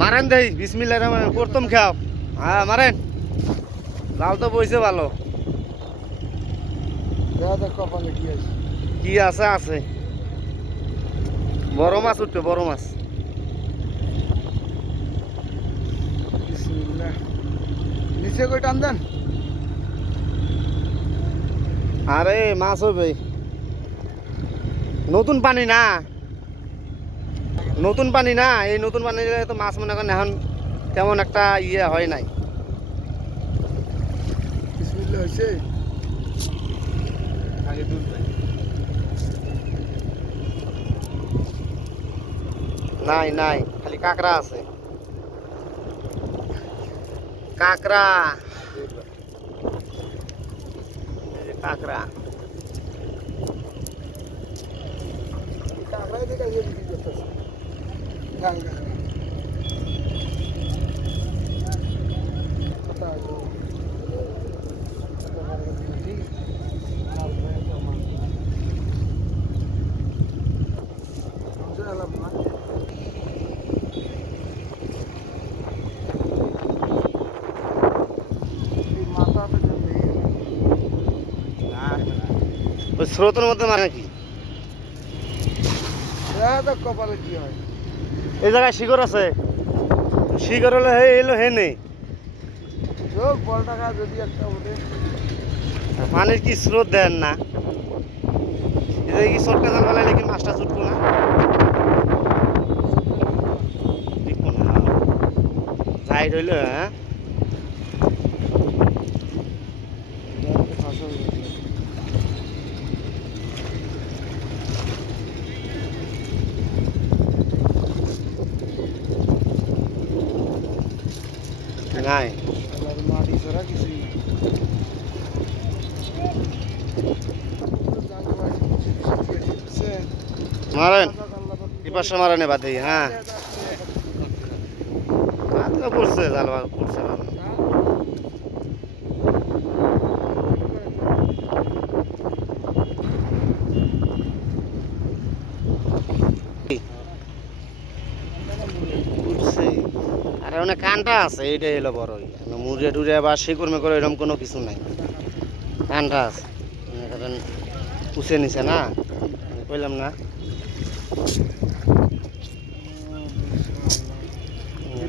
মারেন দেই বিসমিল্লাহির রহমানির প্রথম খাও। হ্যাঁ মারেন, জাল তো বইছে ভালো। কপালে কি আছে? কি আছে আছে, বড় মাছ উঠবে, বড় মাছ। বিসমিল্লাহ। নিচে কই টান দেন। আরে মাছ হবে, নতুন পানি না, নতুন পানি না, এই নতুন পানি তো মাছ মনে করেন এখন তেমন একটা ইয়ে হয় নাই। বিসমিল্লাহ হইছে। আগে দুধ নাই নাই, খালি কাঁকড়া আছে, কাঁকড়া, কাঁকড়া। কাঁকড়াই দেখে বিক্রি করতেছে। গান কাঁকড়া। ওই স্রোতের মধ্যে মানে কি কপালে কি হয়? এই জায়গায় শিকড় আছে, শিকড় হলো হে এলো হে নেই, যোগ বল টাকা যদি একটা ওঠে। পানির কি স্রোত দেন না, এই কি চটকা জাল ফেলাইলে কি মাছটা ছুটবো না? দেখবো না যাই রইল। হ্যাঁ নাই, মাটি ছাড়া কিছুই না। মারেন এই পাশে মারেন বাদে। হ্যাঁ পড়ছে, জাল পড়ছে ভালো। উঠছে, আর অনেক কানটা আছে, এইটাই এলো বড়। মুড়ে টুড়ে বা শিকড় মেকড় এরকম কোনো কিছু নাই, কানটা আছে। পুষে নিছে না, কইলাম না।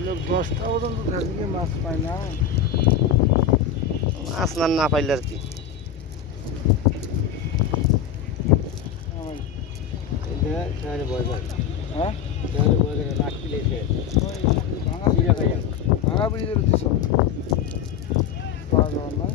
লোক 10টা পর্যন্ত থাকলে মাছ পায় না। মাছ না না পাইলে আর কি। হ্যাঁ ভাঙা ব্রিজের দিছ পাওয়া যাওয়ার না।